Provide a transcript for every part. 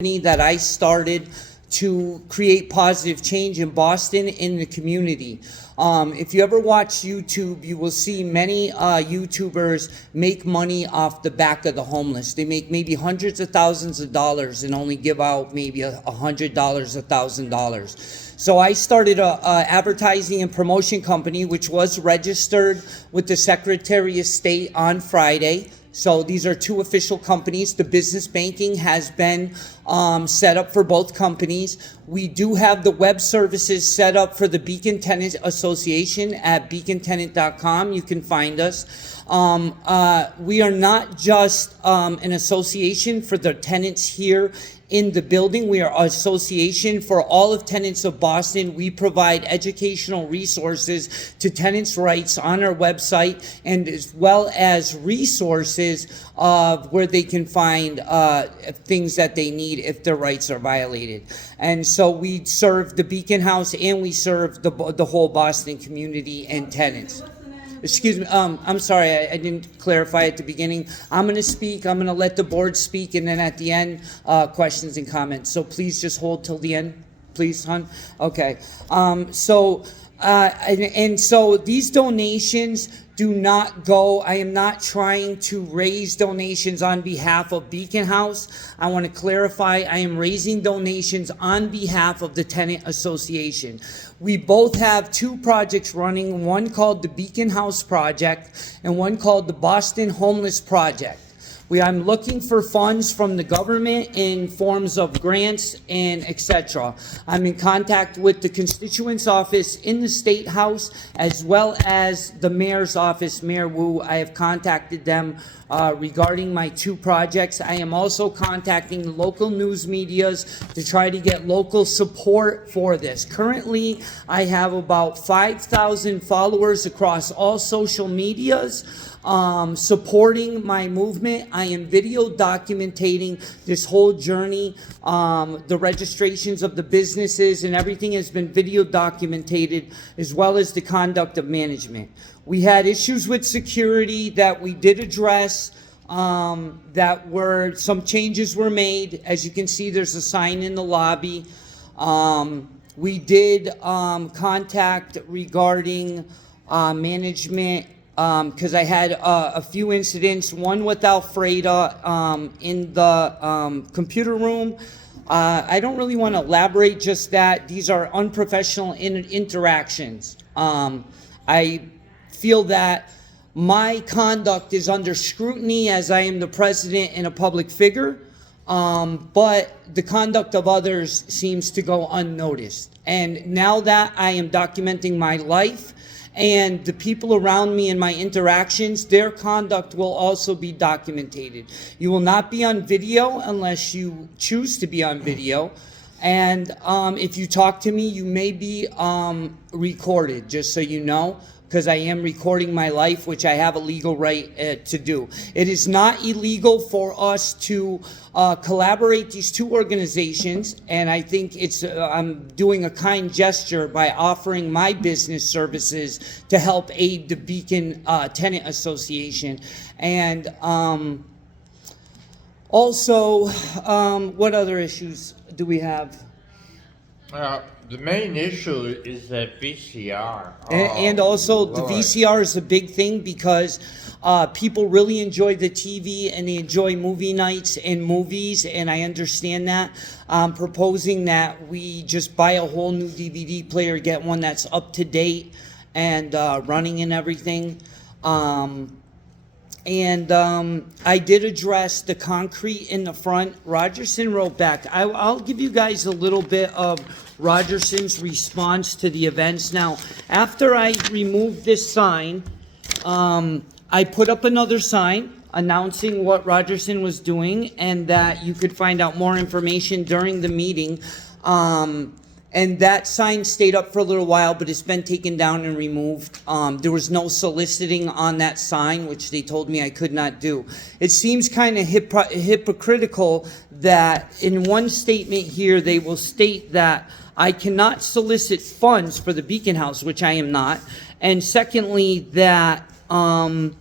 that I started to create positive change in Boston in the community. If you ever watch YouTube, you will see many YouTubers make money off the back of the homeless. They make maybe hundreds of thousands of dollars and only give out maybe $100, $1,000. So I started a advertising and promotion company, which was registered with the Secretary of State on Friday. So these are two official companies. The business banking has been set up for both companies. We do have the web services set up for the Beacon Tenant Association at beacontenant.com. You can find us. We are not just an association for the tenants here in the building. We are an association for all of tenants of Boston. We provide educational resources to tenants' rights on our website, and as well as resources of where they can find things that they need if their rights are violated. And so we serve the Beacon House and we serve the whole Boston community and tenants. Excuse me, I'm sorry, I didn't clarify at the beginning. I'm going to speak, I'm going to let the board speak, and then at the end, questions and comments. So please just hold till the end, please, hon. Okay. So these donations do not go, I am not trying to raise donations on behalf of Beacon House. I want to clarify, I am raising donations on behalf of the Tenant Association. We both have two projects running, one called the Beacon House Project and one called the Boston Homeless Project. I'm looking for funds from the government in forms of grants and etc. I'm in contact with the constituent's office in the State House as well as the mayor's office, Mayor Wu. I have contacted them regarding my two projects. I am also contacting the local news medias to try to get local support for this. Currently, I have about 5,000 followers across all social medias supporting my movement. I am video documenting this whole journey. The registrations of the businesses and everything has been video documented, as well as the conduct of management. We had issues with security that we did address, some changes were made. As you can see, there's a sign in the lobby. We did contact regarding management, because I had a few incidents, one with Alfreda in the computer room. I don't really want to elaborate just that. These are unprofessional interactions. I feel that my conduct is under scrutiny as I am the president and a public figure, but the conduct of others seems to go unnoticed. And now that I am documenting my life, and the people around me and my interactions, their conduct will also be documented. You will not be on video unless you choose to be on video. And if you talk to me, you may be recorded, just so you know, because I am recording my life, which I have a legal right to do. It is not illegal for us to collaborate these two organizations, and I think I'm doing a kind gesture by offering my business services to help aid the Beacon Tenant Association. And also, what other issues do we have? The main issue is that VCR. And also the VCR is a big thing because people really enjoy the TV and they enjoy movie nights and movies, and I understand that. I'm proposing that we just buy a whole new DVD player, get one that's up to date and running and everything. I did address the concrete in the front. Rogerson wrote back. I'll give you guys a little bit of Rogerson's response to the events. Now, after I removed this sign, I put up another sign announcing what Rogerson was doing and that you could find out more information during the meeting. And that sign stayed up for a little while, but it's been taken down and removed. There was no soliciting on that sign, which they told me I could not do. It seems kind of hypocritical that in one statement here, they will state that I cannot solicit funds for the Beacon House, which I am not. And secondly, that, and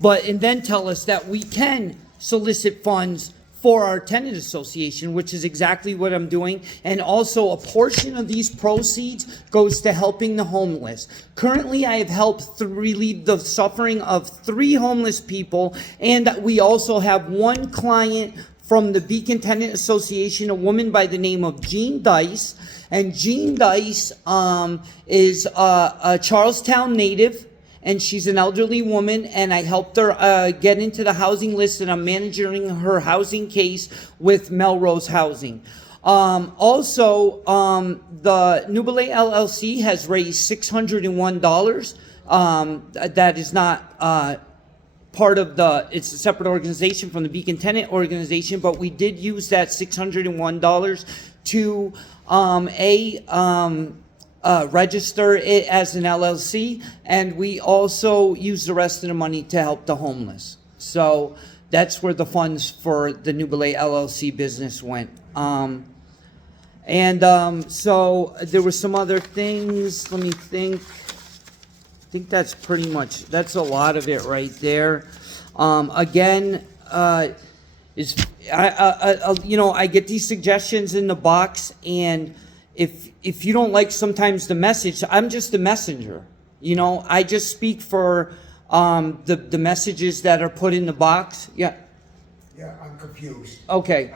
then tell us that we can solicit funds for our tenant association, which is exactly what I'm doing. And also a portion of these proceeds goes to helping the homeless. Currently, I have helped relieve the suffering of 3 homeless people, and we also have one client from the Beacon Tenant Association, a woman by the name of Jean Dice. And Jean Dice is a Charlestown native, and she's an elderly woman, and I helped her get into the housing list, and I'm managing her housing case with Melrose Housing. Also, the Nubile LLC has raised $601. That is not part of it's a separate organization from the Beacon Tenant Organization, but we did use that $601 to register it as an LLC, and we also use the rest of the money to help the homeless. So that's where the funds for the Nubile LLC business went. So there were some other things. Let me think. I think that's pretty much, that's a lot of it right there. Again, I get these suggestions in the box, and if you don't like sometimes the message, I'm just a messenger. I just speak for the messages that are put in the box. Yeah. Yeah, I'm confused. Okay.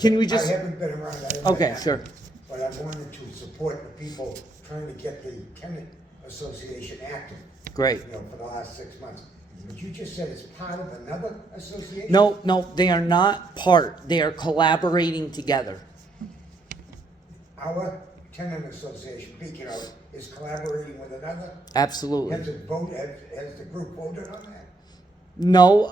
Can we just? I haven't been around. Okay, sure. But I wanted to support the people trying to get the tenant association active. Great. For the last 6 months. But you just said it's part of another association? No, they are not part. They are collaborating together. Our tenant association, Beacon, is collaborating with another? Absolutely. Has the group voted on that? No,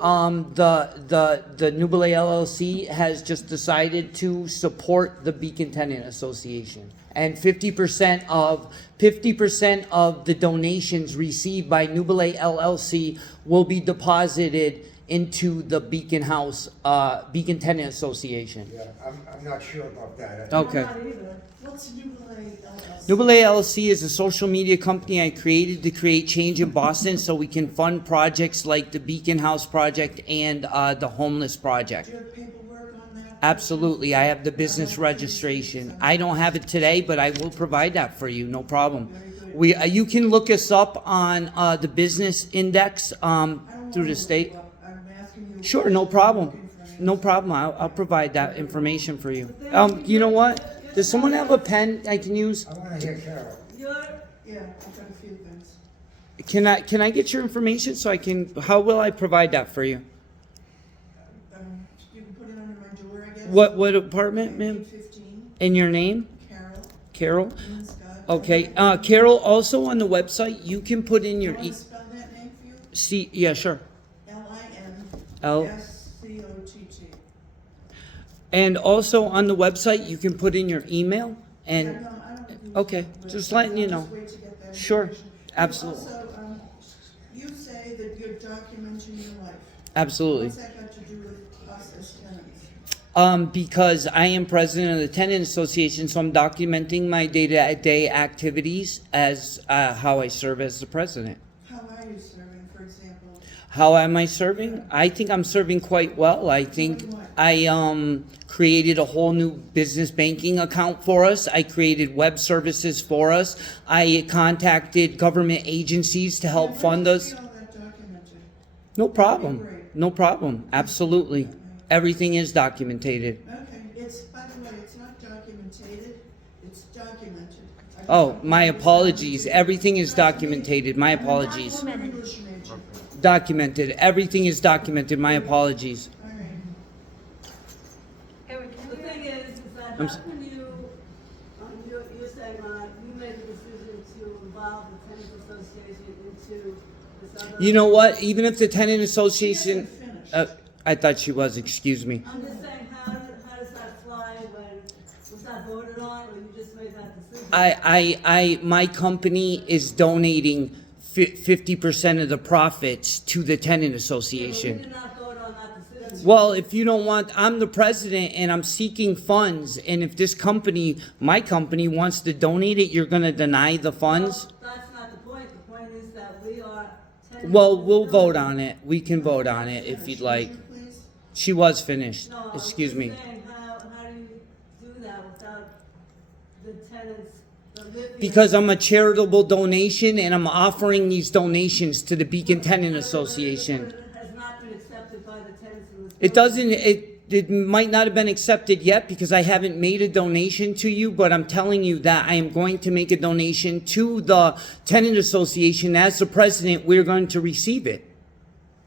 the Nubile LLC has just decided to support the Beacon Tenant Association. And 50% of the donations received by Nubile LLC will be deposited into the Beacon Tenant Association. Yeah, I'm not sure about that. Okay. I'm not either. What's Nubile LLC? Nubile LLC is a social media company I created to create change in Boston so we can fund projects like the Beacon House Project and the Homeless Project. Do you have paperwork on that? Absolutely, I have the business registration. I don't have it today, but I will provide that for you, no problem. You can look us up on the business index through the state. I'm asking you. Sure, no problem. No problem. I'll provide that information for you. You know what? Does someone have a pen I can use? I want to hear Carol. Yeah, I've got a few things. Can I get your information so I can? How will I provide that for you? You can put it under my door, I guess. What apartment, ma'am? 15, And your name? Carol, Carol. Ian Scott. Okay. Carol. Also on the website, you can put in You your want to spell that name for you? C. Yeah, sure. L. LINSCOTT. And also on the website, you can put in your email. And I don't think you okay, should, just but letting you I'll know. just wait to get that Sure, information. absolutely. Also, you say that you're documenting your life. Absolutely. What's that got to do with us as tenants? Because I am president of the Tenant Association, so I'm documenting my day-to-day activities as how I serve as the president. How are you serving, for example? How am I serving? I think I'm serving quite well. I think I created a whole new business banking account for us. I created web services for us. I contacted government agencies to help fund us. See all that documented? No problem. Great. No problem. Absolutely. Everything is documented. Okay, by the way, it's not documented, it's documented. Oh, my apologies. Everything is documented. My apologies. I'm an English major. Documented. Everything is documented. My apologies. All right. The thing is that I'm how s- can you, you're saying, you made the decision to involve the tenants association into this other. You know what? Even if the tenant association, She hasn't finished. I thought she was. Excuse me. I'm just saying, how does that fly when, was that voted on, or you just made that decision? My company is donating 50% of the profits to the tenant We association. did not vote on that decision. Well, if you don't want, I'm the president and I'm seeking funds. And if this company, my company, wants to donate it, you're going to deny the funds? Well, that's not the point. The point is that we are tenants. Well, we'll vote on it. We can vote on it if you'd like. Please. She was finished. No, I'm Excuse just me. saying, how do you do that without the tenants, the living? Because I'm a charitable donation and I'm offering these donations to the Beacon Tenant Association. It has not been accepted by the tenants in the. It doesn't, it might not have been accepted yet because I haven't made a donation to you, but I'm telling you that I am going to make a donation to the Tenant Association. As the president, we're going to receive it.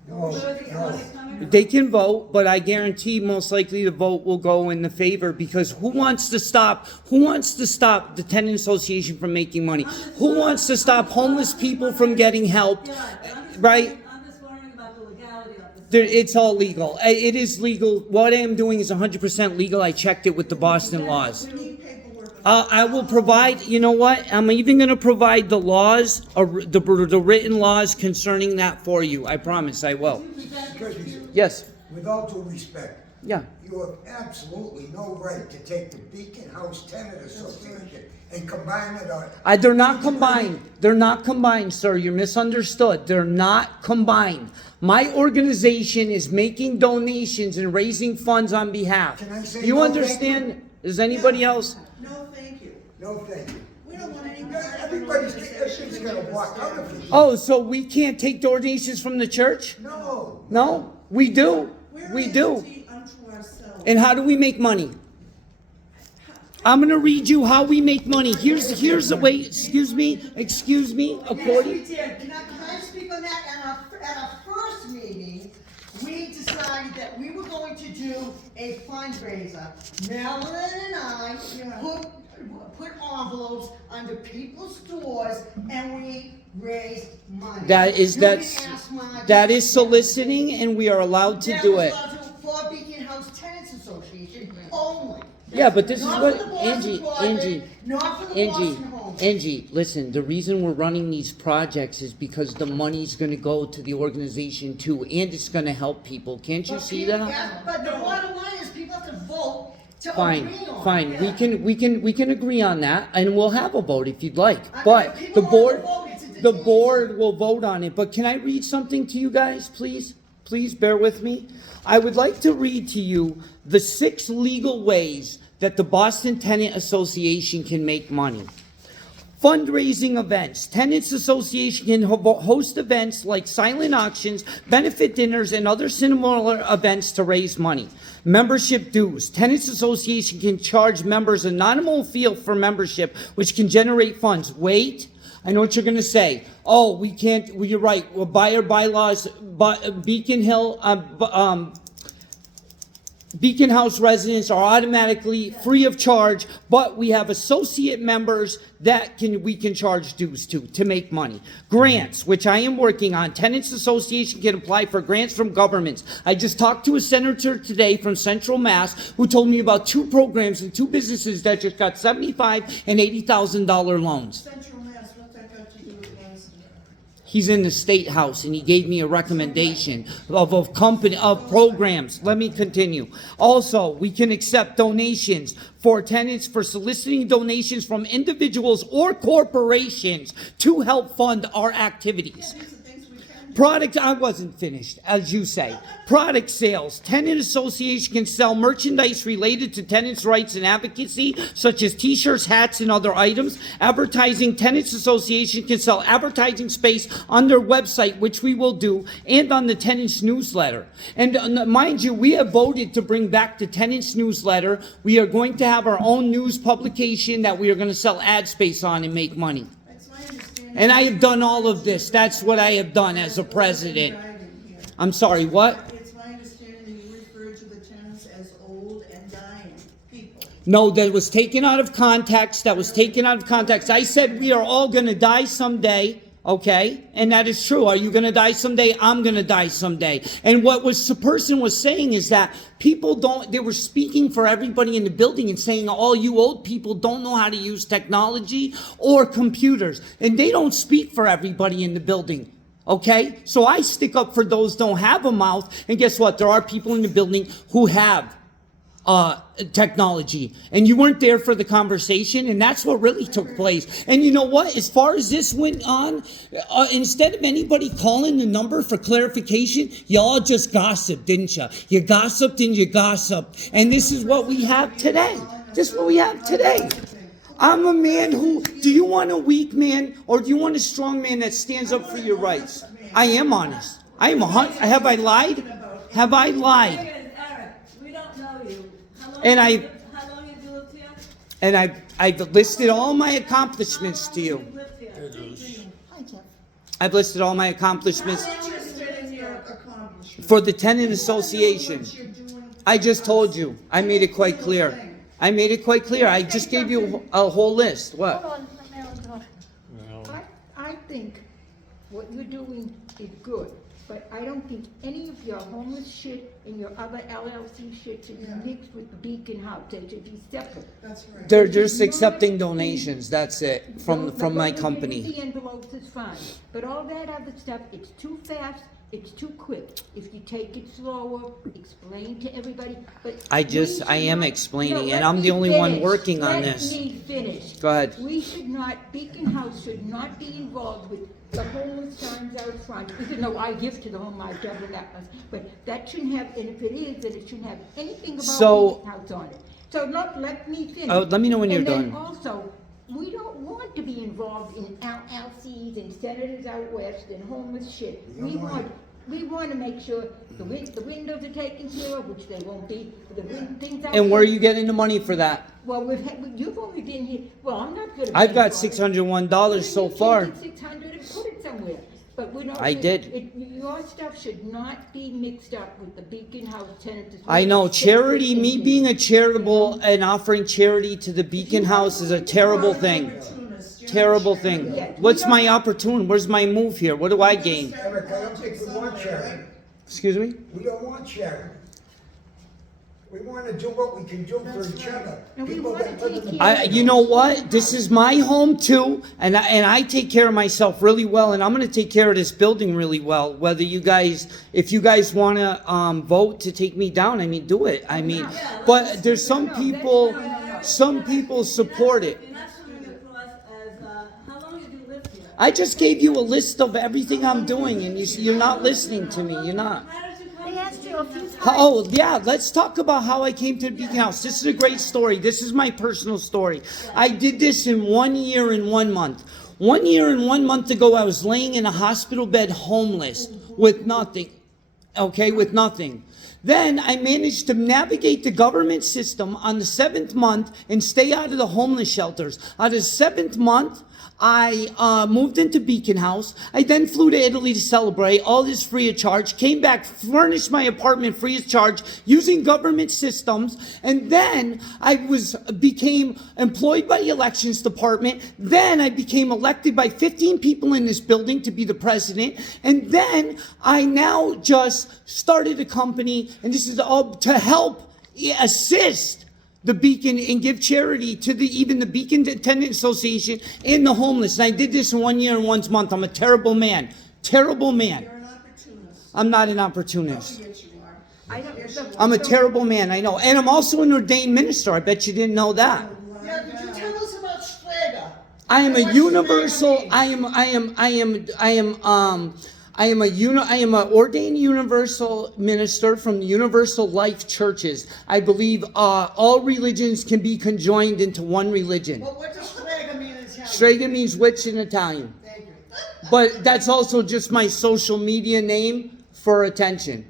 No, Where is this no. money coming from? They can vote, but I guarantee most likely the vote will go in the favor because who wants to stop the Tenant Association from making money? Who wants to stop homeless people from getting help? Yeah, I'm just Right? wondering- I'm just wondering about the legality of this. It's all legal. It is legal. What I am doing is 100% legal. I checked it with the Boston laws. We need paperwork. I will provide, you know what? I'm even going to provide the laws, the written laws concerning that for you. I promise I will. Because you- Yes. with all due respect, Yeah. you have absolutely no right to take the Beacon House Tenant Association and combine it on. They're not combined. They're not combined, sir. You're misunderstood. They're not combined. My organization is making donations and raising funds on behalf. Can I say Do you no, thank understand? you? Is anybody else? No, thank you. No, thank you. We don't want any. Everybody's gonna walk out of here. Oh, so we can't take donations from the church? No. No, we do. We're We an do. entity unto ourselves. And how do we make money? I'm gonna read you how we make money. Here's the way, excuse me, according. Yes, we did. Can I speak on that? At our first meeting, we decided that we were going to do a fundraiser. Marilyn and I put envelopes under people's doors and we raised money. That is, You that's, can ask Margie. that is soliciting and we are allowed to do it. That was allowed to- for Beacon House Tenants Association only. Yeah, but this is Not what, for the Boston Angie, Project, not for the Angie, Boston Home. Angie, listen, the reason we're running these projects is because the money's gonna go to the organization too, and it's gonna help people. Can't you But see people- that? yeah, But the bottom line is people have to vote to Fine, agree on it. fine, Yeah. we can agree on that, and we'll have a vote if you'd like. I mean, But if the people want board, to vote, it's a the decision. board will vote on it, but can I read something to you guys, please? Please bear with me. I would like to read to you the 6 legal ways that the Boston Tenant Association can make money. Fundraising events. Tenants Association can host events like silent auctions, benefit dinners, and other similar events to raise money. Membership dues. Tenants Association can charge members a nominal fee for membership, which can generate funds. Wait, I know what you're going to say. Oh, we can't, well, you're right. Well, buyer bylaws, Beacon House residents are automatically free of charge, but we have associate members that we can charge dues to make money. Grants, which I am working on. Tenants Association can apply for grants from governments. I just talked to a senator today from Central Mass who told me about 2 programs and 2 businesses that just got $75,000 and $80,000 loans. Central Mass, what's that got to do with us? He's in the State House and he gave me a recommendation of company, of programs. Let me continue. Also, we can accept donations for tenants for soliciting donations from individuals or corporations to help fund our activities. These are things we can do. Product, I wasn't finished, as you say. Product sales. Tenant Association can sell merchandise related to tenants' rights and advocacy, such as t-shirts, hats, and other items. Advertising. Tenants Association can sell advertising space on their website, which we will do, and on the tenants' newsletter. And mind you, we have voted to bring back the tenants' newsletter. We are going to have our own news publication that we are going to sell ad space on and make money. It's my understanding. And I have done all of this. That's what I have done as a president. I'm sorry, what? It's my understanding you refer to the tenants as old and dying people. No, that was taken out of context. I said we are all going to die someday, okay? And that is true. Are you going to die someday? I'm going to die someday. And what the person was saying is that they were speaking for everybody in the building and saying all you old people don't know how to use technology or computers. And they don't speak for everybody in the building. Okay? So I stick up for those who don't have a mouth. And guess what? There are people in the building who have. technology, and you weren't there for the conversation, and that's what really took place. And you know what? As far as this went on, instead of anybody calling the number for clarification, y'all just gossiped, didn't you? You gossiped and you gossiped, and this is what we have today. This is what we have today. I'm a man who, do you want a weak man or do you want a strong man that stands up for your rights? I am honest. I am have I lied? Have I lied? Eric, we don't know you. How long And how long have you lived here? And I've listed all my accomplishments to you. How long have you lived here? Hi, Jeff. I've listed all my accomplishments I'm interested in your accomplishments. for the tenant association. What you're doing. I just told you. I made it quite clear. I made it quite clear. I just gave you a whole list. What? Hold on, let Marilyn talk. I think what you're doing is good, but I don't think any of your homeless shit and your other LLC shit should Yeah. be mixed with the Beacon House. They should be separate. That's right. They're just accepting donations. That's it from my The company. envelopes is fine, but all that other stuff, it's too fast, it's too quick. If you take it slower, explain to everybody, but. I am No, explaining, let and I'm me the only one finish. working on this. Let me finish. Go ahead. We should not, Beacon House should not be involved with the homeless signs out front. Even though I give to the home, I've done that, but that shouldn't have, and if it is, then it shouldn't have anything about So- Beacon House on it. So let me finish. Oh, let me know when you're And then done. also, we don't want to be involved in LLCs and senators out west and homeless shit. We want to make sure the windows are taken care of, which they won't be, things out And where are there. you getting the money for that? Well, you've only been here, well, I'm not gonna. I've pay got for it. $601 so You far. take 600 and put it somewhere, but we don't. I did. Your stuff should not be mixed up with the Beacon House tenants. I know charity, me Separate being a entities. charitable and offering charity to the Beacon House is a terrible thing. Terrible thing. What's my opportunity? Where's my move here? What do I gain? Eric, I don't think we want charity. Excuse me? We don't want charity. We wanna do what we can do for each other. And we People wanna that live in take the. care You know what? This is my home too, and I take care of myself really well, and I'm gonna take care of this building really well. Whether you guys, if you guys wanna vote to take me down, I mean, do it. I mean, but there's some people support it. You're not coming across as, how long have you lived here? I just gave you a list of everything I'm doing, and you're not listening to me. You're not. How did you come? They asked you a few times. Oh, yeah, let's talk about how I came to the Beacon House. This is a great story. This is my personal story. I did this in 1 year and 1 month. 1 year and 1 month ago, I was laying in a hospital bed homeless with nothing. Okay, with nothing. Then I managed to navigate the government system on the 7th month and stay out of the homeless shelters. On the 7th month, I moved into Beacon House. I then flew to Italy to celebrate, all this free of charge, came back, furnished my apartment free of charge using government systems, and then I became employed by the elections department. Then I became elected by 15 people in this building to be the president, and then I now just started a company, and this is all to help assist the Beacon and give charity to even the Beacon Tenant Association and the homeless. And I did this in 1 year and 1 month. I'm a terrible man. Terrible man. You're an opportunist. I'm not an opportunist. Yes, you are. I don't, Yes, you are. I'm a terrible man, I know. And I'm also an ordained minister. I bet you didn't know that. Yeah, could you tell us about Strager? I am a What's universal, Strager I am an ordained universal minister from the Universal Life Churches. I believe all religions can be conjoined into one religion. Well, what does Strager mean in Italian? Strega means witch in Italian. Thank you. But that's also just my social media name for attention.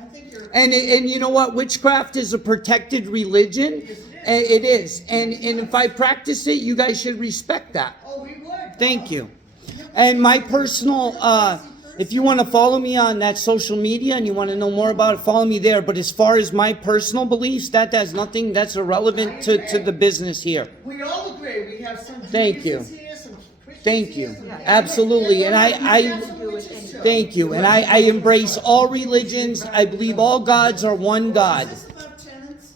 I think you're. And you know what? Witchcraft is a protected religion. It is. And if I practice it, you guys should respect that. Oh, we would. Thank you. And my personal, if you want to follow me on that social media and you want to know more about it, follow me there. But as far as my personal beliefs, that has nothing, that's irrelevant to the business here. We all agree. We have some Thank you. Jesus here, some Christians Thank here, you. some- Absolutely. And We have some witches too. thank you. And I embrace all religions. I believe all gods are one God. Is this about tenants?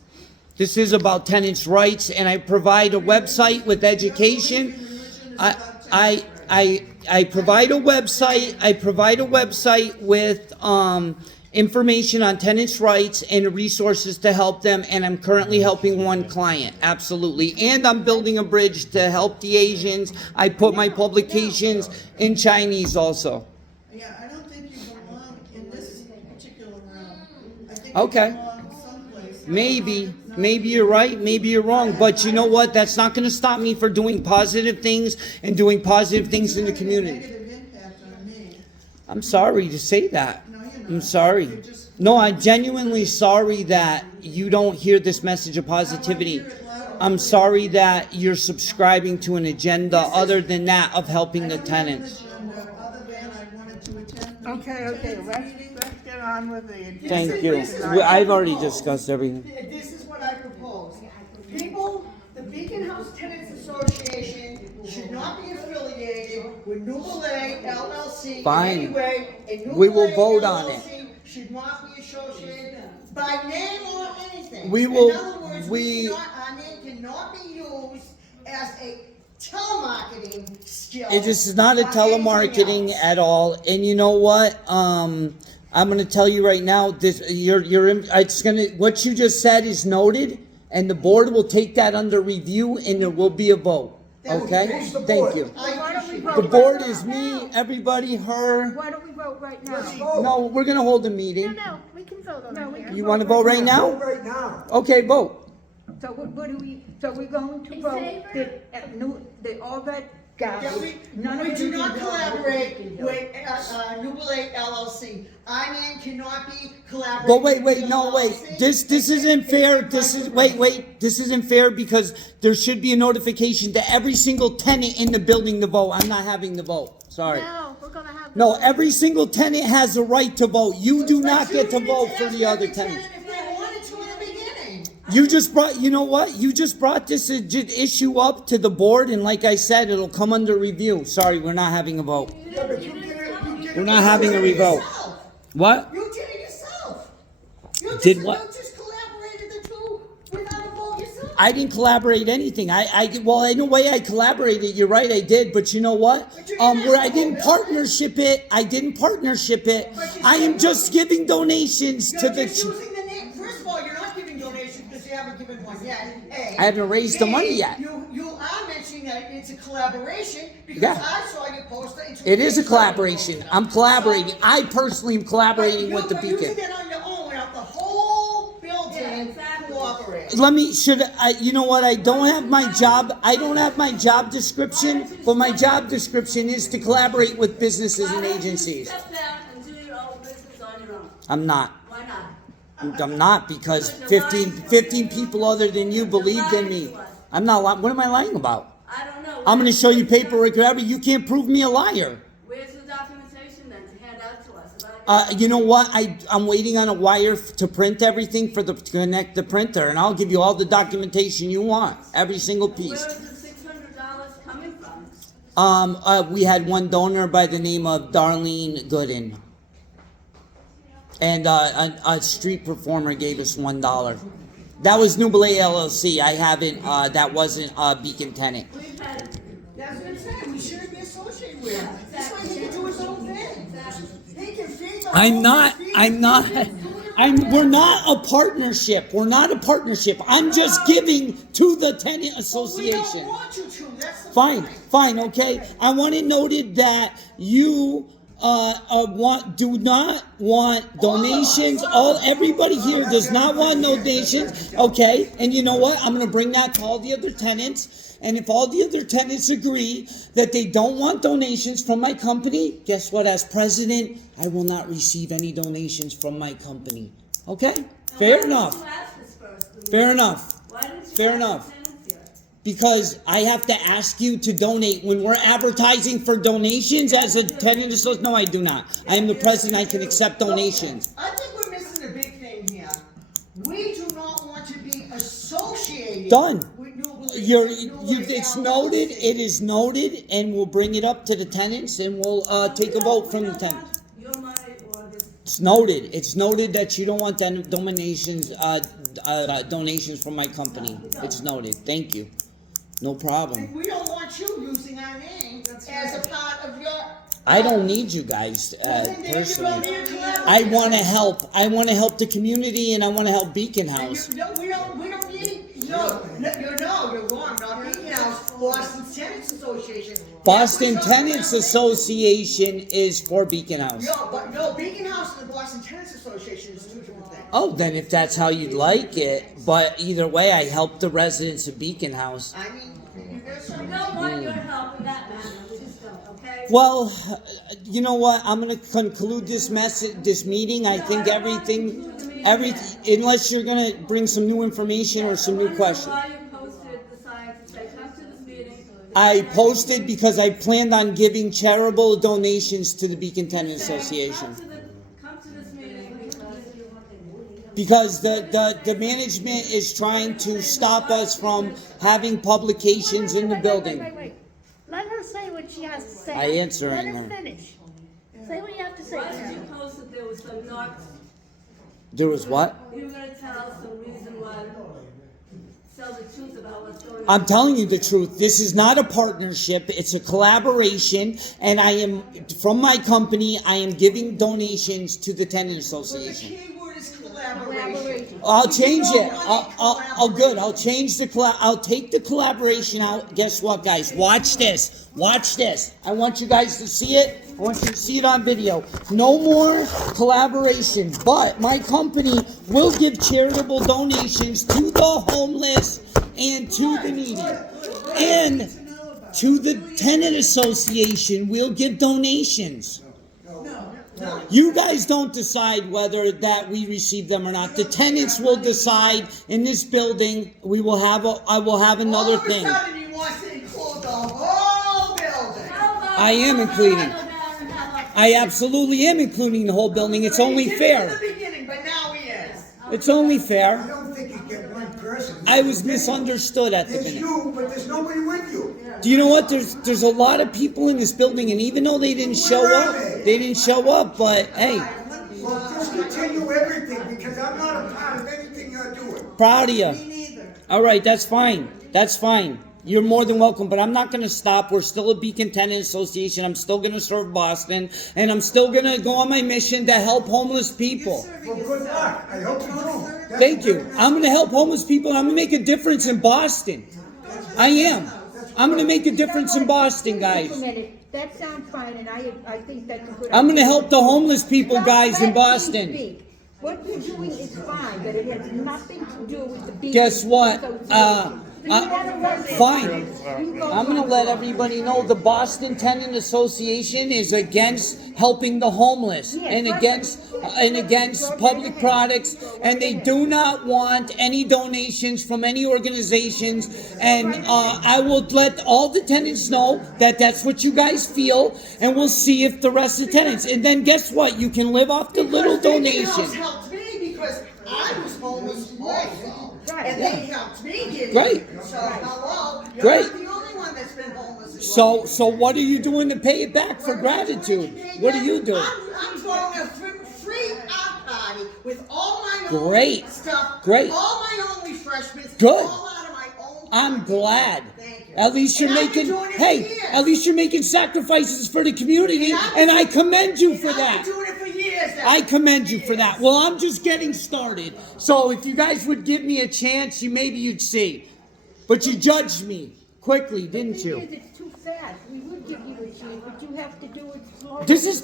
This is about tenants' rights, and I provide a website with education. Religion is I, about tenants. I provide a website. I provide a website with information on tenants' rights and resources to help them, and I'm currently helping one client, absolutely. And I'm building a bridge to help the Asians. I put my publications in Chinese also. Yeah, I don't think you belong in this particular realm. I think Okay. you belong someplace. Maybe you're right, maybe you're wrong, but you know what? That's not gonna stop me for doing positive things and doing positive things in the You're having a community. negative impact on me. I'm sorry to say that. No, you're not. I'm sorry. You're just- No, I'm genuinely sorry that you don't hear this message of positivity. I wanna hear it loud and I'm clear. sorry that you're subscribing to an agenda other than that of helping the I don't have an tenants. agenda other than I wanted to attend the Okay, tenants let's meeting. get on with the agenda. Thank you. This is what I've I already propose. discussed everything. This is what I propose. People, the Beacon House Tenants Association should not be affiliated with Nubalay LLC in Fine. any way. And We will Nubalay vote on it. LLC should not be associated by name or anything. We will- In other words, our name cannot be used as a telemarketing skill. It is not a or anything telemarketing else. at all. And you know what? I'm gonna tell you right now, this, it's gonna, what you just said is noted, and the board will take that under review, and there will be a vote. Okay? Who's the Thank board? you. I Why don't we appreciate vote The it. board is me, everybody, her. Why don't we vote right now? Let's vote. No, we're gonna hold a meeting. No, we can vote on No, we it can You wanna vote right Vote now? right now. Okay, vote. So what do we, so we're going to In vote favor? all that Yeah, garbage. None of we it do is not in collaborate the- with Nubalay LLC. Our name cannot be collaborated. But wait, with no, wait. LLC. This isn't fair. This isn't fair because there should be a notification to every single tenant in the building to vote. I'm not having the vote. Sorry. No, we're gonna have. No, every single tenant has a right to vote. You do But not you get to didn't vote for ask the other every tenants. tenant if they wanted to in the beginning. You know what? You just brought this issue up to the board, and like I said, it'll come under review. Sorry, we're not having a vote. Yeah, but you did it. We're not having a You did it revote. yourself. What? You did it yourself. Did what? You just collaborated the two without a vote yourself. I didn't collaborate anything. Well, in a way I collaborated. You're right, I did. But you know what? But you didn't Where ask I the didn't whole building. partnership it. I didn't partnership it. But you I said am you- just giving donations to You're the. just using the name. First of all, you're not giving donations because you haven't given one yet. A. I haven't raised the B, money yet. You are mentioning that it's a collaboration because Yeah. I saw your poster. It is a collaboration. I'm collaborating. I personally am collaborating with the But you Beacon. did that on your own without the whole building Yeah, exactly. cooperating. Let me, you know what, I don't have my job description, but my job description is to collaborate with businesses and Why don't you agencies. step down and do your own business on your own? I'm not. Why not? I'm not because 15 people other than you believed in me. I'm not lying. What am I lying about? I don't know. I'm gonna show you paperwork, whatever. You can't prove me a liar. Where's the documentation then to hand out to us? About You know what? I'm waiting on a wire to print everything to connect the printer, and I'll give you all the documentation you want, every single Where piece. is the $600 coming from? We had one donor by the name of Darlene Gooden. And a street performer gave us $1. That was Nubalay LLC. I haven't, that wasn't a Beacon tenant. We've had, That's what I'm saying. We shouldn't be associated with him. This way he can do his own thing. He can feed the We're not a partnership. We're not a partnership. I'm just giving to the tenant We don't association. want you to. That's the Fine, point. fine, okay. I want it noted that you do not want donations. Everybody here does not want donations, okay? And you know what? I'm gonna bring that to all the other tenants. And if all the other tenants agree that they don't want donations from my company, guess what? As president, I will not receive any donations from my company. Okay? Fair enough. Why didn't you ask us first? Fair enough. Why didn't you Fair ask enough. the tenants here? Because I have to ask you to donate when we're advertising for donations as a tenant association. No, I do not. I am the president. I can accept donations. I think we're missing a big thing here. We do not want to be associated. Done. With Nubalay. It's noted. It is noted, and we'll bring it up to the tenants, and we'll take a vote from the tenants. Your money or this. It's noted. It's noted that you don't want donations from my company. It's noted. Thank you. No problem. And we don't want you using our name as a part of your I don't need you guys Then you don't personally. need a collaborative. I want to help. I want to help the community, and I want to help Beacon And House. we don't need, you're wrong, not Beacon House, Boston Tenants Association. Boston That was Tenants something- Association is for Beacon House. No, Beacon House and the Boston Tenants Association is two different things. Oh, then if that's how you'd like it, but either way, I help the residents of Beacon House. I mean, you guys We are. don't want your help in that matter, we just don't, okay? Well, you know what? I'm gonna conclude this meeting. I think unless you're gonna bring some new information or some new questions. Why you posted the sign to say, come to this meeting? I posted because I planned on giving charitable donations to the Beacon Tenant Association. Come to this meeting Because because the management is trying to stop us from having publications in the building. Wait. Let her say what she has to say. I answering Let her. her finish. Say what you have to say. why did you post that there was some not, There was what? you were gonna tell us some reason why, tell the truth about what's going on? I'm telling you the truth. This is not a partnership. It's a collaboration, and I am from my company. I am giving donations to the tenant But the association. key word is collaboration. Collaboration. I'll change You it. don't want I'll good. I'll change the I'll take the collaboration out. Guess what, guys? Watch this. Watch this. I want you guys to see it. I want you to see it on video. No more collaboration, but my company will give charitable donations to the homeless and to the needy. And to the tenant association, we'll give donations. You guys don't decide whether that we receive them or not. The tenants will decide in this building. I will have another thing. All of a sudden, he wants to include the whole building. I am including. I absolutely am including the whole building. It's only He did it fair. in the beginning, but now he is. It's only I fair. don't think you get one person. I was misunderstood at the There's beginning. you, but there's nobody with you. Do you know what? There's a lot of people in this building, and even though they didn't show up, but hey, Well, just continue everything, because I'm not a part of anything you're doing. proud of you. Me neither. All right, that's fine. That's fine. You're more than welcome, but I'm not going to stop. We're still a Beacon Tenant Association. I'm still going to serve Boston, and I'm still going to go on my mission to help homeless people. Well, good luck. I hope you do. That's Thank you. very I'm going to help homeless people, and I'm going to make a difference in Boston. I am. I'm going to make a difference in Boston, guys. Wait a minute. That sounds fine, and I think that's a good. I'm going to idea. help the homeless people, guys, in Let me Boston. speak. What you're doing is fine, but it has nothing to do with the Beacon Guess what? Association. You wanna run this? Fine. You go I'm gonna run let it. everybody know the Boston Tenant Association is against helping the homeless and against public products, and they do not want any donations from any organizations. And I will let all the tenants know that that's what you guys feel, and we'll see if the rest of the tenants. And then guess what? You can live off the little Because Beacon House donation. helped me because I was homeless also. And Yeah. they helped me get in. Great. So, hello, you're Great. not the only one that's been homeless. as So well. what are you doing to pay it back for gratitude? What are you doing? I'm throwing a free art party with all my own Great. stuff. Great. All my own refreshments. Good. All out of my own. I'm pocket. glad. Thank you. At least you're And I've making, been doing it for hey, years. at least you're making sacrifices for the community, and I commend you for And that. I've been doing it for years. I commend you for that. Well, I'm just getting started. So if you guys would give me a chance, maybe you'd see. But you judged me quickly, didn't The you? thing is, it's too fast. We would give you a chance, but you have to do it slowly. This is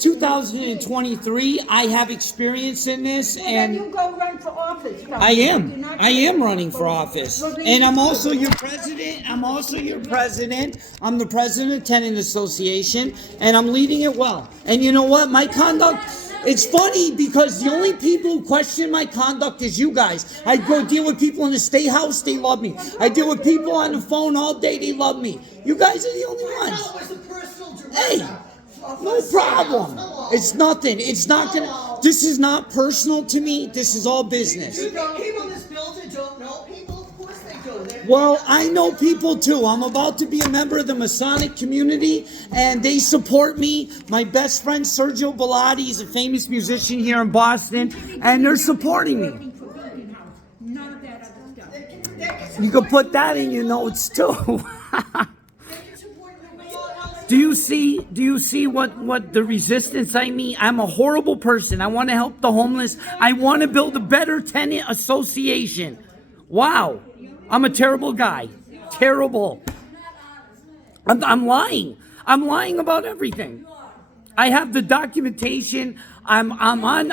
2023. I have experience in this, Well, then you and go run for office. I You're am. not I am gonna- running for office. Well, then And you I'm do. also your president. I'm the president of Tenant Association, and I'm leading it well. And you know what? My conduct, it's funny because the only people who question my conduct is you guys. I go deal with people in the State House, they love me. I deal with people on the phone all day, they love me. You guys are the only I ones. was the personal director. Hey, of no the city. problem. Come on. It's nothing. It's not gonna, this is not personal to me. This is all business. Do you think people in this building don't know people? Of course they do. Well, I know people too. I'm about to be a member of the Masonic community, and they support me. My best friend Sergio Bellotti is a famous musician here in Boston, and they're supporting me. Working for Beacon House. None of that other stuff. You can put that in your notes too. They can support nobody else. Do you see what the resistance I meet? I'm a horrible person. I want to help the homeless. I want to build a better tenant association. Wow. I'm a terrible guy. Terrible. I'm lying. I'm lying about everything. I have the documentation. I'm on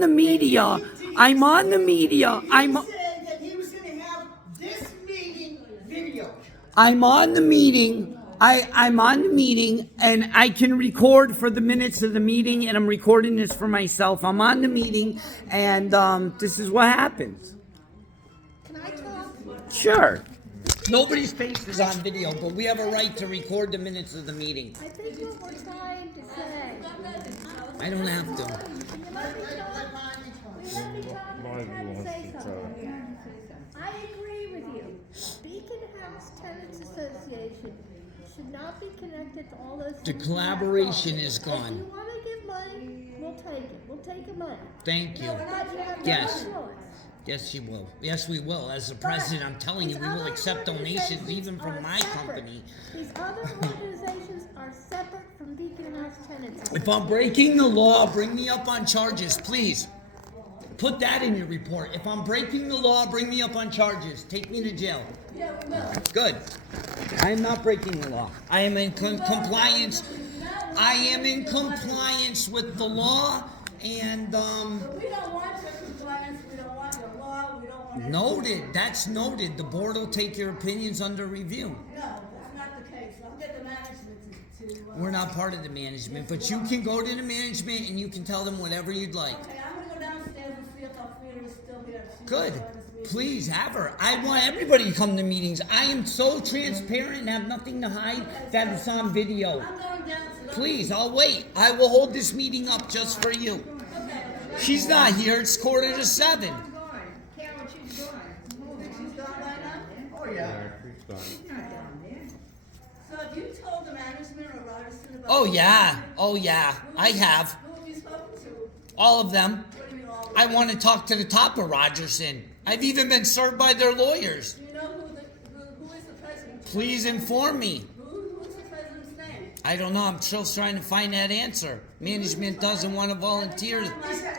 the media. I'm on the media. He said that he was gonna have this meeting video. I'm on the meeting. I'm on the meeting, and I can record for the minutes of the meeting, and I'm recording this for myself. I'm on the meeting, and this is what happens. Can I talk? Sure. Nobody's face is on video, but we have a right to record the minutes of the meeting. I think what we're trying to say. I don't have to. Let me talk. I'm trying to say something. I agree with you. Beacon House Tenants Association should not be connected to all those. The things. collaboration is If you gone. wanna give money, we'll take it. We'll take the money. Thank you. But you have no Yes. influence. Yes, you will. Yes, we will. As the president, I'm telling you, we will accept donations even from my company. These other organizations are separate from Beacon House Tenants. If I'm breaking the law, bring me up on charges, please. Put that in your report. If I'm breaking the law, bring me up on charges. Take me to jail. Yeah, we will. Good. I am not breaking the law. I am in compliance. I am in compliance with the law, and But we don't want your compliance, we don't want your law, we don't want. noted. That's noted. The board will take your opinions under review. No, that's not the case. I'll get the management to. We're not part of the management, but you can go to the management and you can tell them whatever you'd like. Okay, I'm gonna go downstairs and see if Alfreda is still here. She's Good. part of this meeting. Please have her. I want everybody to come to meetings. I am so transparent and have nothing to hide that it's on video. I'm going down to the. Please, I'll wait. I will hold this meeting up just for you. She's not here. It's 6:45. She's gone by now? Oh, yeah. So have you told the management or Rogerson about? Oh yeah. Oh yeah. I have. Who have you spoken to? All of them. What do you mean all of I them? want to talk to the top of Rogerson. I've even been served by their lawyers. Do you know who is the president? Please inform me. Who's the president's name? I don't know. I'm still trying to find that answer. Management doesn't want to volunteer.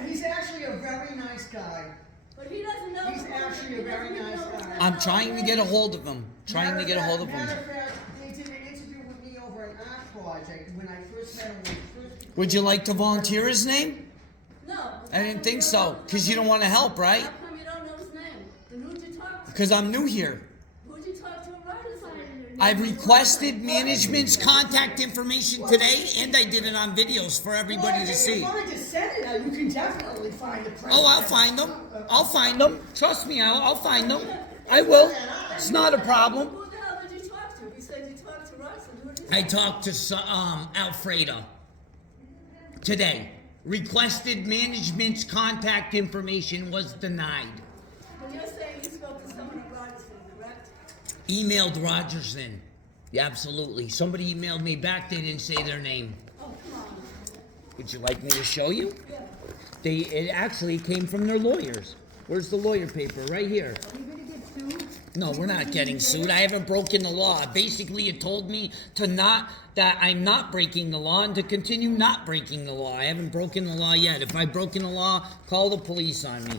He's actually a very nice guy. But he doesn't know. He's actually a very nice guy. I'm trying to get a hold of him. Matter of fact, they did an interview with me over an art project when I first met him. When he first Would you like to volunteer his name? No. I didn't think so. Because you don't want to help, right? How come you don't know his name? Then who'd you talk to? Because I'm new here. Who'd you talk to at Rogerson? I've requested management's contact information today, and I did it on videos for everybody to If see. you wanted to send it, you can definitely find the president. Oh, I'll find them. I'll find them. Trust me, I'll find them. I will. It's not a problem. Who the hell did you talk to? You said you talked to Rogerson. Who did you I talk talked to Alfreda today. Requested management's contact information was denied. When you're saying you spoke to someone at Rogerson, correct? Emailed Rogerson. Yeah, absolutely. Somebody emailed me back. They didn't say their name. Oh, come on. Would you like me to show you? Yeah. It actually came from their lawyers. Where's the lawyer paper? Right here. No, we're not getting sued. I haven't broken the law. Basically, it told me that I'm not breaking the law and to continue not breaking the law. I haven't broken the law yet. If I've broken the law, call the police on me.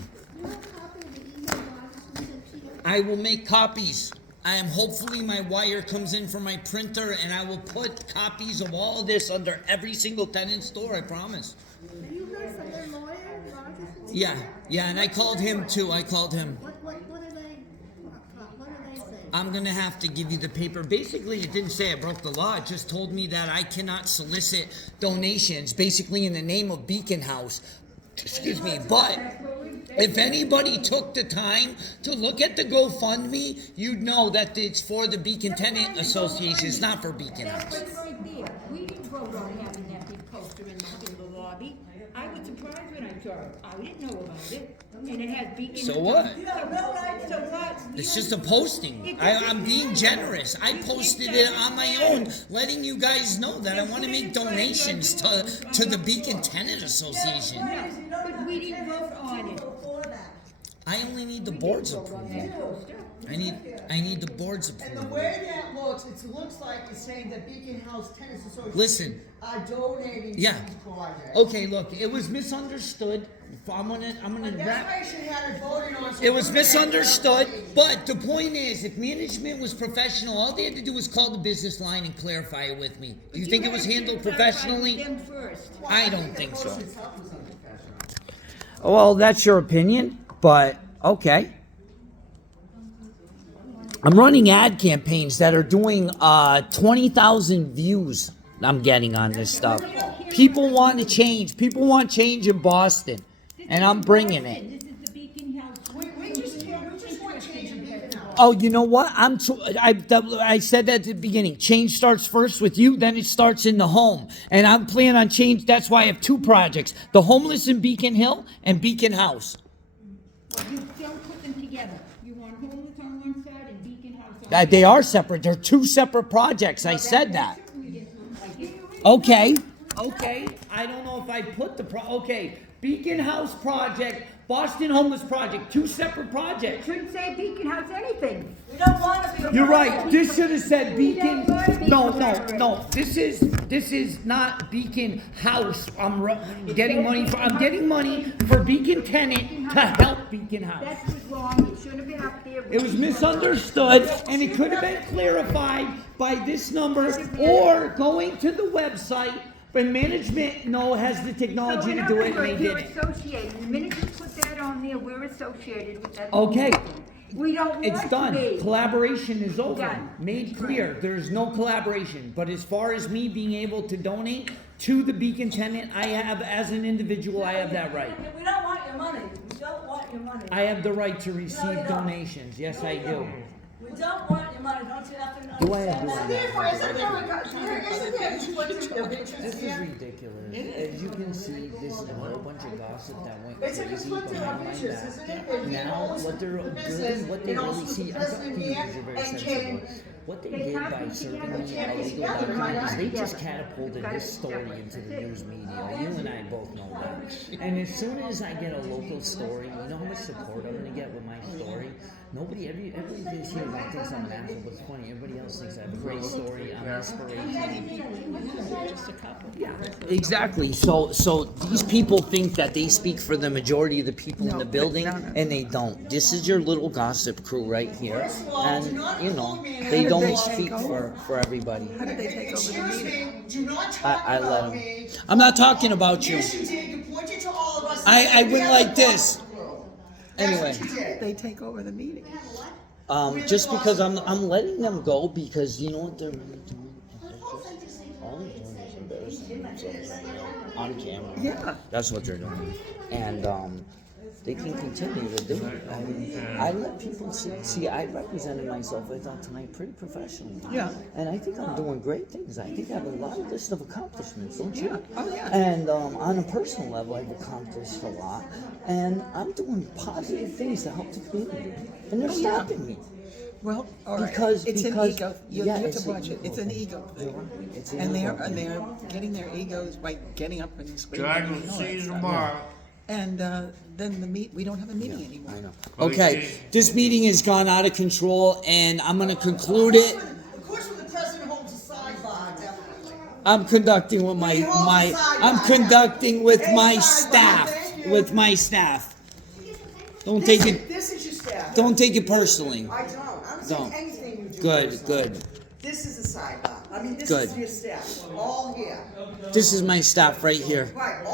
You have a copy of the email Rogerson sent to you? I will make copies. Hopefully my wire comes in from my printer and I will put copies of all this under every single tenant store, I promise. Have you heard from their lawyer, Rogerson? Yeah, and I called him too. I called him. What are they saying? I'm gonna have to give you the paper. Basically, it didn't say I broke the law. It just told me that I cannot solicit donations, basically in the name of Beacon House. Excuse me, but if anybody took the time to look at the GoFundMe, you'd know that it's for the Beacon Tenant Association. It's not for Beacon That's House. what's right there. We didn't vote on having that big poster in the lobby. I was surprised when I saw it. I didn't know about it. And it has Beacon. So what? You have no right So what? It's just a posting. I'm being generous. I posted it on my own, letting you guys know that I want to make donations to the Beacon Tenant Association. No, but we didn't vote on it. for that. I only need the board's approval. I need the board's And the approval. way that looks, it looks like it's saying that Beacon House Tenants Association Listen. are donating to Yeah. these projects. Okay, look, it was misunderstood. I'm gonna That's wrap. why you should have it voted on. so It was we're gonna- misunderstood, but the point is, if management was professional, all they had to do was call the business line and clarify it with me. Do you think it was handled professionally? Them first. I don't think so. It's up was unprofessional. Well, that's your opinion, but okay. I'm running ad campaigns that are doing 20,000 views. I'm getting on this stuff. People want to change. People want change in Boston, and I'm bringing it. This is the Beacon House. We just want change in Beacon House. Oh, you know what? I said that at the beginning. Change starts first with you, then it starts in the home. And I'm planning on change. That's why I have two projects: the homeless in Beacon Hill and Beacon House. You don't put them together. You want homeless on one side and Beacon House on the other. They are separate. They're two separate projects. I said that. Okay. Okay. I don't know if I put okay. Beacon House project, Boston Homeless project, two separate projects. Shouldn't say Beacon House anything. We don't want to be a. You're right. This should have said Beacon. No. No. This is not Beacon House. I'm getting money for. I'm getting money for Beacon Tenant to help Beacon House. That was wrong. It shouldn't have been up there. It was misunderstood, and it could have been clarified by this number or going to the website. But management has the technology to do it, and they did You're it. associated. The minute you put that on there, we're associated with that. Okay. We don't want It's to done. be. Collaboration is over. Done. Made clear. There's no collaboration. But as far as me being able to donate to the Beacon Tenant, I have, as an individual, I have that right. We don't want your money. We don't want your money. I have the right to receive No, you don't. donations. Yes, I do. We don't want your money. Don't you have to Do I have understand to- that? Therefore, isn't there a conflict of interest This is here? ridiculous. As you can see, this is a whole bunch of gossip that went It's a crazy conflict behind of my interest, back. isn't it? If you Now, owns what they're the really, business, what they and really also see, the I thought president you here, guys are very and sensible. can- What they They did have by to serving together, me they at have to illegal.com together, is they right? just Yeah. catapulted Got this it story separate. into the news media. You and I both know that. And as soon as I get a local story, you know how much support I'm gonna get with my story? Everybody thinks here that thinks I'm an asshole, but it's funny. Everybody else thinks I have a great story. I'm inspirational. Yeah, exactly. So these people think that they speak for the majority of the people in the building, and they don't. This is your little gossip crew right here, First of all, and do not you know call me they an don't individual. speak for everybody. Excuse me, do not talk I let about them. me. I'm not talking about you. Yes, you did. You pointed to all of us. I We went have like a this. gossip crew. Anyway. That's what you did. They take over the meeting. Just because I'm letting them go because you know what they're really doing. All they're doing is embarrassing themselves on camera. Yeah. That's what they're doing, and they can continue to do it. I mean, I let people see. I represented myself, I thought, tonight pretty professionally. Yeah. And I think I'm doing great things. I think I have a lot of list of accomplishments, don't you? Yeah. Oh, yeah. And on a personal level, I've accomplished a lot, and I'm doing positive things to help the community, and they're stopping me. Well, all right. Because- It's an because- ego. yeah, You have it's to an watch it. ego It's an thing. ego You're thing. right. It's an And ego they're thing. getting their egos by getting up and screaming. Dragon and all that sees stuff. tomorrow. And then we don't have a meeting anymore. I know. Okay, this meeting has gone out of control, and I'm gonna conclude it. Of course, when the president holds a sidebar, definitely. I'm conducting with He holds a sidebar. I'm conducting with A my sidebar, staff. thank you. With my staff. Don't take it. This is your staff. Don't take it personally. I don't. I'm Don't. saying anything you do. Good, personally. good. This is a sidebar. I mean, this Good. is your staff. All here. This is my staff right here. Right.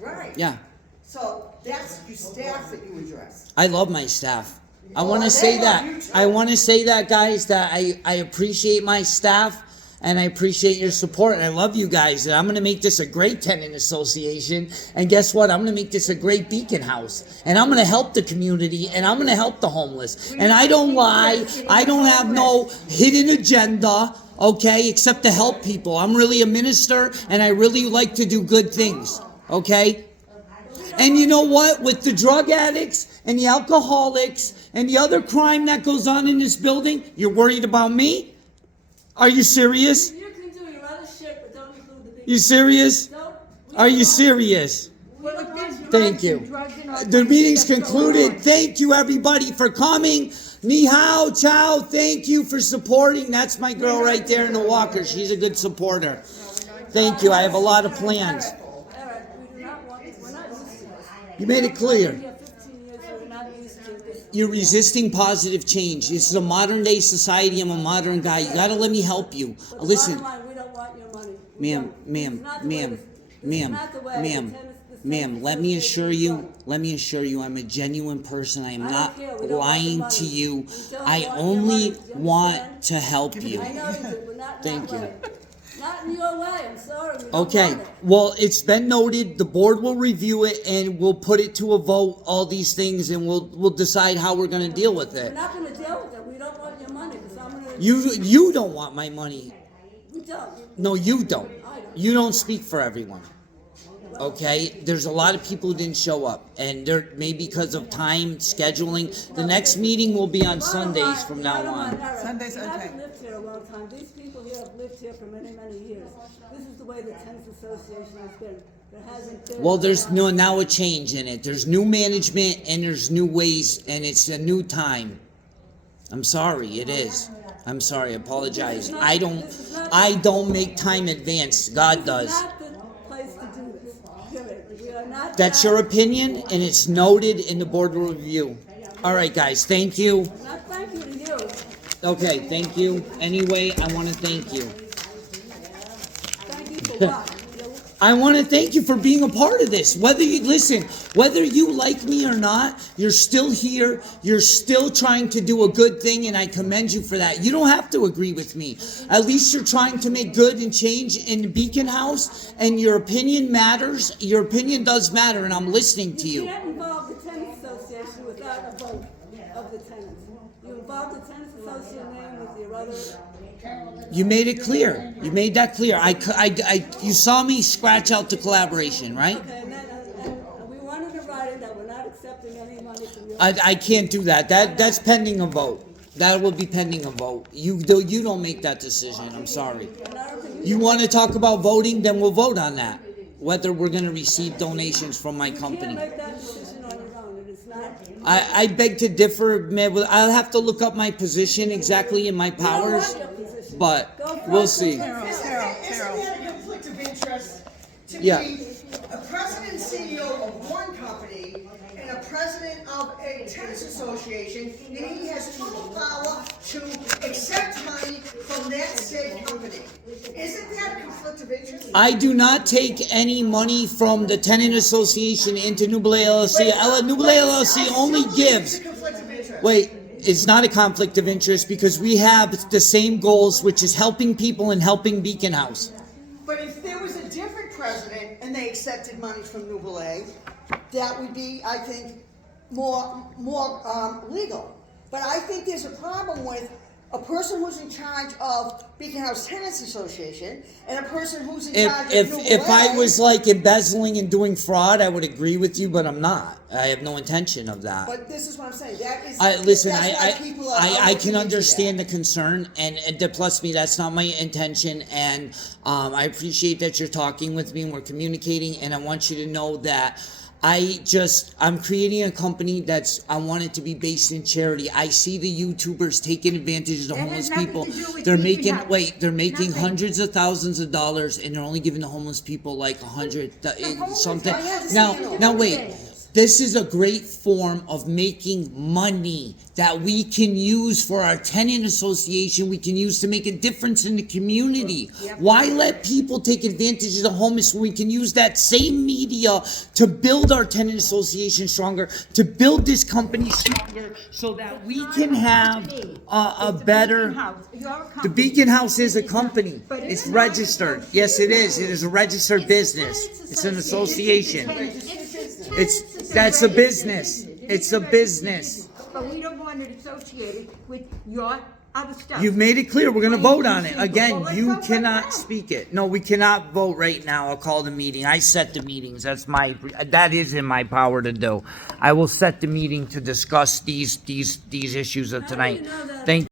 Right. Yeah, So that's your staff that you address. I love my staff. I Oh, want to they say love that. you too. I want to say that, guys, that I appreciate my staff. And I appreciate your support, and I love you guys. And I'm gonna make this a great tenant association. And guess what? I'm gonna make this a great Beacon House. And I'm gonna help the community, and I'm gonna help the homeless. And I don't lie. I don't have no hidden agenda, okay, except to help people. I'm really a minister, and I really like to do good things, okay? And you know what? With the drug addicts and the alcoholics and the other crime that goes on in this building, you're worried about me? Are you serious? You can do your other shit, but don't include the people. You serious? Don't. Are you serious? We don't want your Thank drugs you. and drugs and all The kinds of meeting's stuff going concluded. on. Thank you, everybody, for coming. Ni hao, ciao. Thank you for supporting. That's my girl right there in the walker. She's a good supporter. Thank you. I have a lot of plans. Eric, we do not want, we're not used to this. You made it clear. We've been here 15 years, we're not used to this. You're resisting positive change. This is a modern day society. I'm a modern guy. You gotta let me help you. But the Listen, bottom line, we don't want your money. We ma'am, don't. ma'am, This is not the way ma'am, this- this is ma'am, not the way the ma'am, tennis- this ma'am, tennis let me assure association is you, run. let me assure you, I'm a genuine person. I am I don't not care. We don't want the lying money. to you. We don't I want your only money. Do you want understand? to help you. I know you do, but not in Thank that you. way. Not in your way, I'm sorry. We don't Okay, want it. well, it's been noted. The board will review it and we'll put it to a vote, all these things, and we'll decide how we're gonna deal with We're it. not gonna deal with it, we don't want your money, because I'm gonna. You don't want my money. We don't. No, you don't. I don't. You don't speak for everyone. Okay? There's a lot of people who didn't show up, and they're maybe because of time scheduling. The next meeting will be on Sundays from now on. Sundays, You okay. haven't lived here a long time. These people here have lived here for many, many years. This is the way the tennis association has been. There hasn't been. Well, there's now a change in it. There's new management and there's new ways, and it's a new time. I'm sorry, it is. I'm sorry, I apologize. I don't make time advance. God does. This is not the place to do this. Period. We are not. That's that- your opinion, and it's noted in the board review. All right, guys, thank you. Not thank you to you. Okay, thank you. Anyway, I want to thank you. Thank you for what? I want to thank you for being a part of this. Whether you like me or not, you're still here. You're still trying to do a good thing, and I commend you for that. You don't have to agree with me. At least you're trying to make good and change in Beacon House, and your opinion matters. Your opinion does matter, and I'm listening to You you. can't involve the tennis association without a vote of the tenants. You involve the tennis association name with your other. You made it clear. You made that clear. You saw me scratch out the collaboration, right? Okay, and we wanted to write it that we're not accepting any money from you. I can't do that. That's pending a vote. That will be pending a vote. You don't make that decision. I'm sorry. You want to talk about voting? Then we'll vote on that. Whether we're going to receive donations from my You can't company. make that decision on your own, it is not. I beg to differ. I'll have to look up my position exactly in my We don't powers, want your position. but Go we'll fight see. for yourself. Isn't that a conflict of interest to Yeah. be a president and CEO of one company and a president of a tennis association, and he has total power to accept money from that same company? Isn't that a conflict of interest? I do not take any money from the tenant association into Nubile LLC. Nubile LLC only gives. It's a conflict of interest. Wait, it's not a conflict of interest because we have the same goals, which is helping people and helping Beacon House. But if there was a different president and they accepted money from Nubile, that would be, I think, more legal. But I think there's a problem with a person who's in charge of Beacon House Tenants Association and a person who's in charge of Nubile. If I was like embezzling and doing fraud, I would agree with you, but I'm not. I have no intention of that. But this is what I'm saying. That is. Listen, that's why people are I looking can into understand that. the concern, and plus me, that's not my intention, and I appreciate that you're talking with me and we're communicating, and I want you to know that I'm creating a company I want it to be based in charity. I see the YouTubers taking advantage of the That has homeless nothing people. to do with They're Beacon making, House. they're making Nothing. hundreds of thousands of dollars, and they're only giving the homeless people like homeless something. guy has to Now, see it. now wait. This is a great form of making money that we can use for our tenant association. We can use to make a difference in the community. Why let people take advantage of the homeless when we can use that same media to build our tenant association stronger, to build this company stronger so that we can have a better... The Beacon House is a company. But It's it's not registered. Yes, it is. It is a registered business. It's an association. That's a business. It's a business. But we don't want it associated with your other stuff. You've made it clear. We're gonna vote on it. Well, Again, let's you vote right cannot now. speak it. No, we cannot vote right now. I'll call the meeting. I set the meetings. That is in my power to do. I will set the meeting to discuss these issues of tonight. know that? Thank